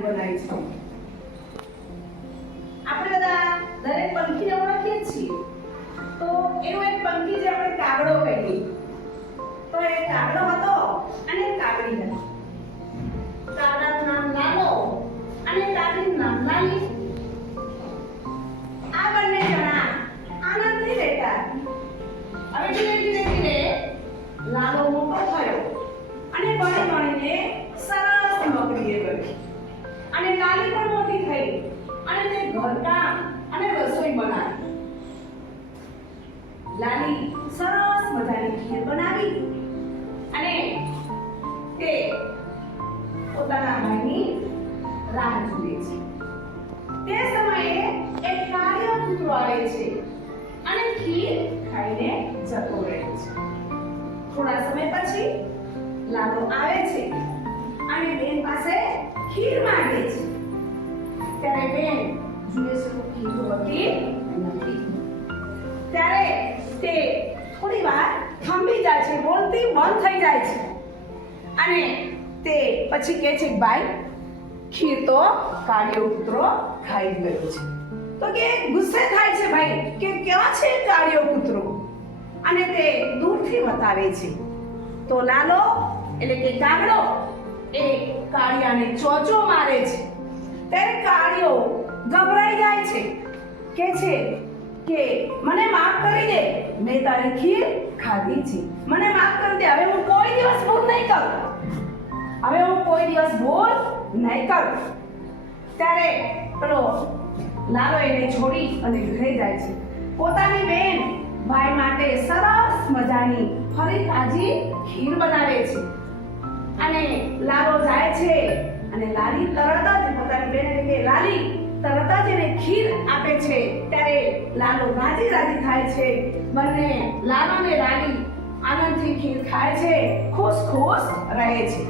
ખીર બનાવી છે. આપણે બધા દરેક પંખીને ઓળખીએ છીએ. તો એવો એક પંખી જે આપણે કાગડો કહીએ. તો એ કાગડો હતો અને કાગડી હતી. કાગડાનું નામ લાલો અને કાગડીનું નામ લાલી. આ બંને જણા આનંદથી રહેતા. હવે ધીરે ધીરે ધીરે લાલો મોટો થયો અને ભણીને સરસ નોકરીએ ગયો. અને લાલી પણ મોટી થઈ અને તે ઘરકામ અને રસોઈ બનાવી. લાલી સરસ મજાની ખીર બનાવી અને તે પોતાના ભાઈની રાહ જુએ છે. તે સમયે એક કાળિયો કૂતરો આવે છે અને ખીર ખાઈને જતો રહે છે. થોડા સમય પછી લાલો આવે છે અને બેન પાસે ખીર માંગે છે. ત્યારે બેન જુએ છે તો ખીર હોતી નથી. ત્યારે તે થોડી વાર થંભી જાય છે, બોલતી બંધ થઈ જાય છે અને તે પછી કહે છે ભાઈ ખીર તો કાળિયો કૂતરો ખાઈ ગયો છે. તો કે ગુસ્સે થાય છે ભાઈ કે ક્યાં છે કાળિયો કૂતરો અને તે દૂરથી બતાવે છે. તો લાલો એટલે કે કાગડો એ કાળિયાને ચોચો મારે છે. ત્યારે કાળિયો ગભરાઈ જાય છે, કહે છે કે મને માફ કરી દે, મેં તારી ખીર ખાધી છે, મને માફ કરી દે, હવે હું કોઈ દિવસ ભૂલ નહીં કરું, હવે હું કોઈ દિવસ ભૂલ નહીં કરું. ત્યારે પેલો લાલો એને છોડી અને ઘરે જાય છે. પોતાની બેન ભાઈ માટે સરસ મજાની ફરી તાજી ખીર બનાવે છે અને લાલો જાય છે અને લાલી તરત જ પોતાની બેન એટલે કે લાલી તરત જ એને ખીર આપે છે. ત્યારે લાલો રાજી રાજી થાય છે. બંને લાલો અને લાલી આનંદથી ખીર ખાય છે, ખુશ ખુશ રહે છે.